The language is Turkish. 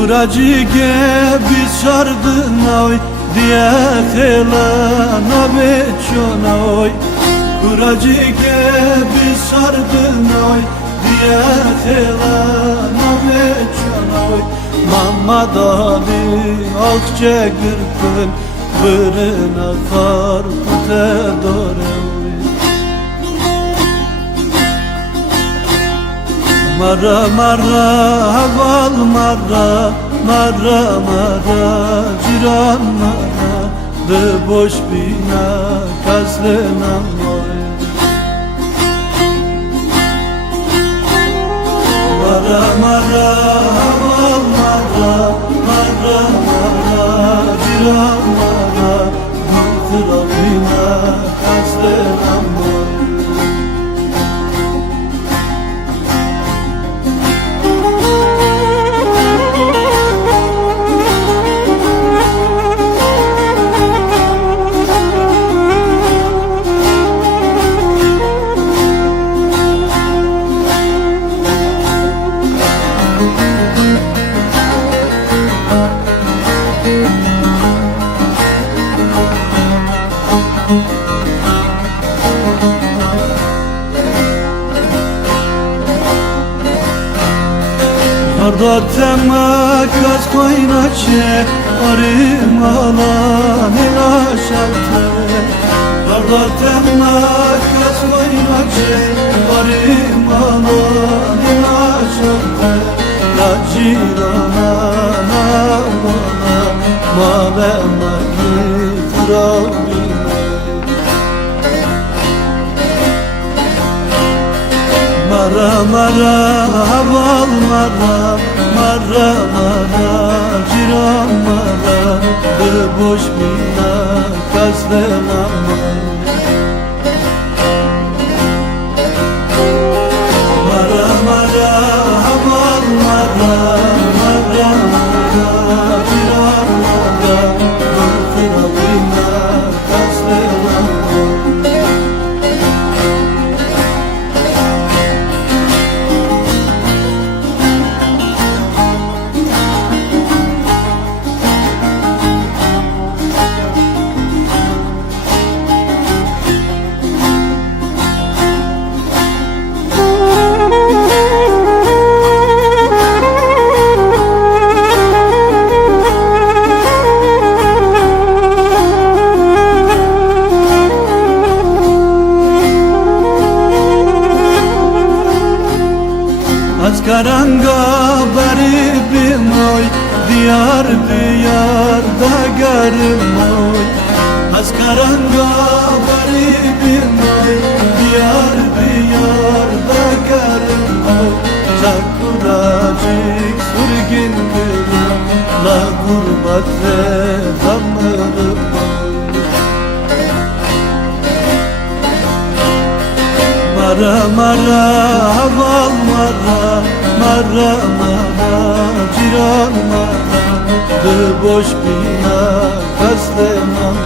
Kuracıge biçardın oy diye helana beçona oy. Kuracıge biçardın oy diye helana beçona oy. Mamma dali akçe gırpın vırına karpute dore oy. Mara mara haval mara mara mara ciran mara de boş bina kaslenam oy. Mara mara haval mara mara mara ciran mara de bina kaslenam oy. Arda temak az koynaçe arım alan ilaşate. Arda temak az koynaçe arım alan ilaşate. La cirana na mala malema gitrabine. Mara mara haval mara mara mara ciran mara de boş bina kaslenam mara mara haval mara mara mara ciran mara de bina kaslenam. Az karanga garibim oy, diyar diyar da garım oy. Az karanga garibim oy, diyar diyar da garım oy. Çakuracık sürgün gülüm, la gurbette damlarım oy. Mara mara haval mara mara mara ciran mara de boş bina kaslenam.